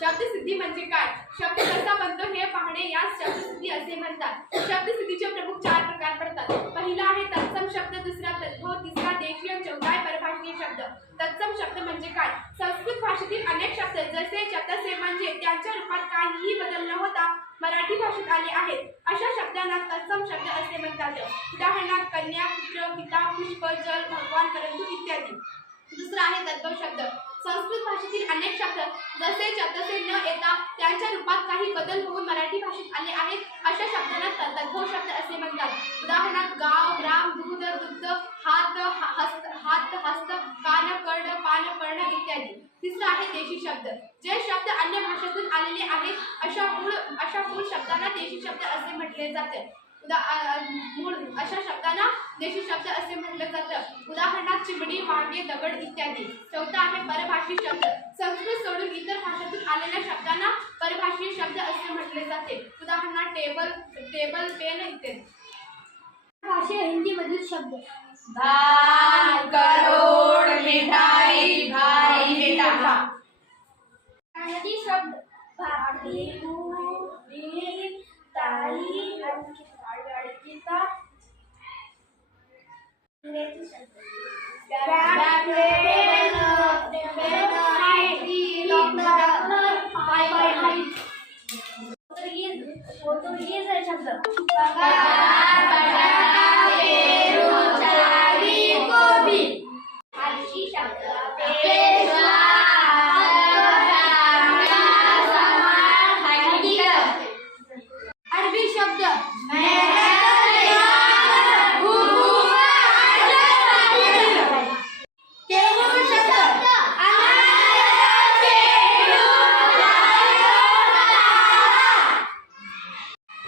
शब्दसिद्धी म्हणजे काय? शब्द कसा बनतो हे पाहणे यास शब्दसिद्धी असे म्हणतात. शब्दसिद्धीचे प्रमुख 4 प्रकार पडतात. पहिला आहे तत्सम शब्द, दुसरा तद्भव, तिसरा देशीय, चौथा आहे परभाषीय शब्द. तत्सम शब्द म्हणजे काय? संस्कृत भाषेतील अनेक शब्द जसेच्या तसे म्हणजे त्यांच्या रूपात काहीही बदल न होता मराठी भाषेत आले आहेत. अशा शब्दांना तत्सम शब्द असे म्हणतात. उदाहरणार्थ कन्या, पुत्र, पिता, पुष्प, जल, भगवान, परंतु इत्यादी. दुसरा आहे तद्भव शब्द. संस्कृत भाषेतील अनेक शब्द जसेच्या तसे न येता त्यांच्या रूपात काही बदल होऊन मराठी भाषेत आले आहेत. अशा शब्दांना तद्भव शब्द असे म्हणतात. उदाहरणार्थ गाव, ग्राम, दूध, दुग्ध, हात, हस्त, कान, कर्ण, पान, पर्ण इत्यादी. तिसरा आहे देशी शब्द. जे शब्द अन्य भाषेतून आलेले आहेत अशा मूळ शब्दांना देशी शब्द असे म्हटले जाते. अशा शब्दांना देशी शब्द असे म्हटले जातं. उदाहरणार्थ चिमणी, वांगे, दगड इत्यादी. चौथा आहे परभाषी शब्द. संस्कृत सोडून इतर भाषेतून आलेल्या शब्दांना परभाषीय शब्द असे म्हटले जाते. उदाहरणार्थ टेबल, पेन इत्यादी. भाषा हिंदी मधील शब्द धान, करोड, मिठाई, भाई, बेटा. मराठी शब्द भाकरी, दूध, ताई, गीता. इंग्रजी शब्द पोर्तुगीज शब्द फारसी शब्द अरबी शब्द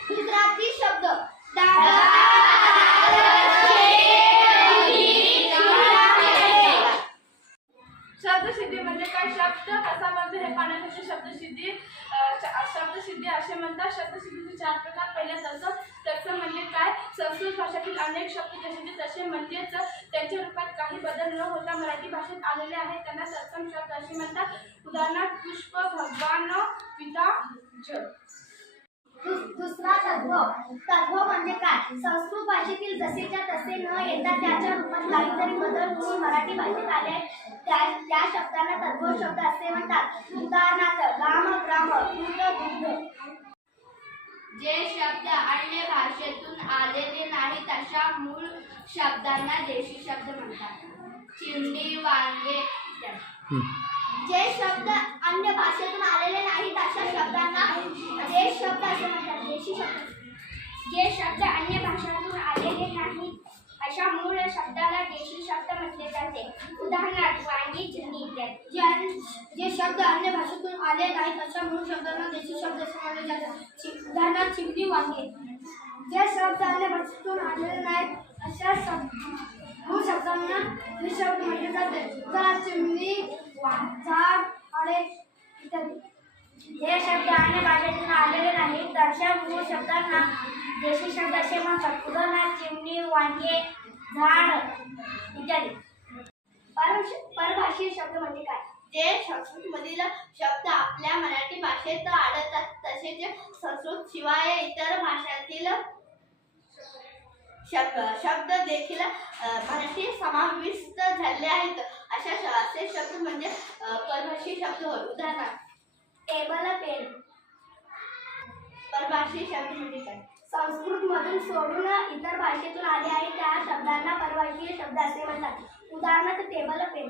गुजराती शब्द शब्दसिद्धी म्हणजे काय? शब्द कसा बनतो हे पाहण्यासाठी शब्दसिद्धी असे म्हणतात. शब्दसिद्धीचे 4 प्रकार. पहिला तत्सम म्हणजे काय? संस्कृत भाषेतील अनेक शब्द जसेचे तसे म्हणजेच त्यांच्या रूपात काही बदल न होता मराठी भाषेत आलेले आहेत त्यांना तत्सम शब्द असे म्हणतात. उदाहरणार्थ पुष्प, भगवान, पिता, जल. दुसरा तद्भव. तद्भव म्हणजे काय? संस्कृत भाषेतील जसेच्या तसे न येता त्याच्या रूपात काहीतरी बदल होऊन मराठी भाषेत आले आहेत त्या शब्दांना तद्भव शब्द असे म्हणतात. उदाहरणार्थ गाम, ग्राम, दूध, दुग्ध. जे शब्द अन्य भाषेतून आलेले नाहीत अशा मूळ शब्दांना देशी शब्द म्हणतात. चिमणी, वांगे इत्यादी. जे शब्द अन्य भाषेतून आलेले नाहीत अशा शब्दांना देश शब्द असे म्हणतात. देशी शब्द. जे शब्द अन्य भाषांतून आलेले नाहीत अशा मूळ शब्दाला देशी शब्द म्हटले जाते. उदाहरणार्थ वांगी, चिमणी इत्यादी. जे शब्द अन्य भाषेतून आले नाहीत अशा मूळ शब्दांना देशी शब्द असे म्हटले जाते. उदाहरणार्थ चिमणी, वांगे. जे शब्द अन्य भाषेतून आलेले नाहीत अशा मूळ शब्दांना देशी शब्द म्हटले जाते. उदाहरणार्थ चिमणी, झाड, आळे इत्यादी. जे शब्द अन्य भाषेतून आलेले नाहीत अशा मूळ शब्दांना देशी शब्द असे म्हणतात. उदाहरणार्थ चिमणी, वांगे, झाड इत्यादी. परभाषीय शब्द म्हणजे काय? जे संस्कृतमधील शब्द आपल्या मराठी भाषेत आढळतात तसेच संस्कृत शिवाय इतर भाषांतील शब्द देखील मराठी समाविष्ट झाले आहेत. असे शब्द म्हणजे परभाषी शब्द होय. उदाहरणार्थ टेबल, पेन. परभाषी शब्द म्हणजे काय? संस्कृत मधून सोडून इतर भाषेतून आले आहेत त्या शब्दांना परभाषीय शब्द असे म्हणतात. उदाहरणार्थ टेबल, पेन.